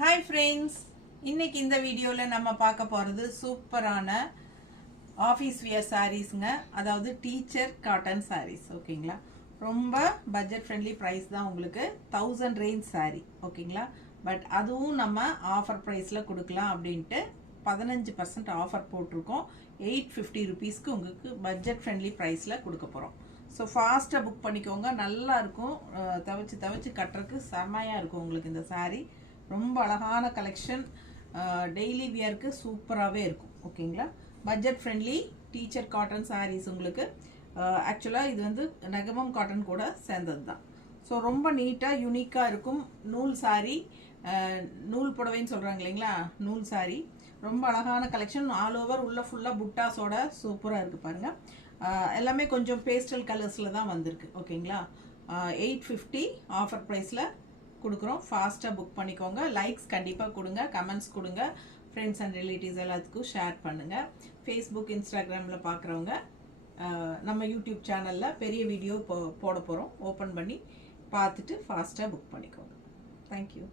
Hi friends, இன்னைக்கு இந்த வீடியோல நம்ம பார்க்க போறது சூப்பரான ஆபீஸ் வியர் சாரீஸ்ங்க. அதாவது டீச்சர் காட்டன் சாரீஸ். ஓகேங்களா? ரொம்ப பட்ஜெட் ஃப்ரெண்ட்லி பிரைஸ் தான். உங்களுக்கு 1000 ரேஞ்ச் சாரீ. ஓகேங்களா? பட் அதுவும் நம்ம ஆஃபர் பிரைஸ்ல கொடுக்கலாம் அப்படின்ட்டு 15% ஆஃபர் போட்டிருக்கோம். 850 ருபீஸ்க்கு உங்களுக்கு பட்ஜெட் ஃப்ரெண்ட்லி பிரைஸ்ல கொடுக்க போறோம். ஸோ ஃபாஸ்ட்டாக புக் பண்ணிக்கோங்க. நல்லா இருக்கும். தவச்சு கட்டுறதுக்கு செம்மையாக இருக்கும் உங்களுக்கு இந்த சாரீ. ரொம்ப அழகான கலெக்ஷன். டெய்லி வியருக்கு சூப்பராகவே இருக்கும். ஓகேங்களா? Budget friendly teacher cotton saris உங்களுக்கு. ஆக்சுவலாக இது வந்து நெகமம் காட்டன் கூட சேர்ந்தது தான். ஸோ ரொம்ப நீட்டாக யூனிக்காக இருக்கும். நூல் சாரீ, நூல் புடவைன்னு சொல்கிறாங்க இல்லைங்களா, நூல் சாரீ. ரொம்ப அழகான கலெக்ஷன். ஆல் ஓவர் உள்ள ஃபுல்லாக புட்டாஸோட சூப்பராக இருக்குது பாருங்கள். எல்லாமே கொஞ்சம் பேஸ்டல் கலர்ஸில் தான் வந்திருக்கு. ஓகேங்களா? 850 ஆஃபர் ப்ரைஸில் கொடுக்குறோம். ஃபாஸ்ட்டாக புக் பண்ணிக்கோங்க. லைக்ஸ் கண்டிப்பாக கொடுங்க, கமெண்ட்ஸ் கொடுங்க, ஃப்ரெண்ட்ஸ் அண்ட் ரிலேட்டிவ்ஸ் எல்லாத்துக்கும் ஷேர் பண்ணுங்கள். ஃபேஸ்புக், இன்ஸ்டாகிராமில் பார்க்குறவங்க நம்ம யூடியூப் சேனலில் பெரிய வீடியோ போட போகிறோம். ஓப்பன் பண்ணி பார்த்துட்டு ஃபாஸ்ட்டாக புக் பண்ணிக்கோங்க. தேங்க்யூ.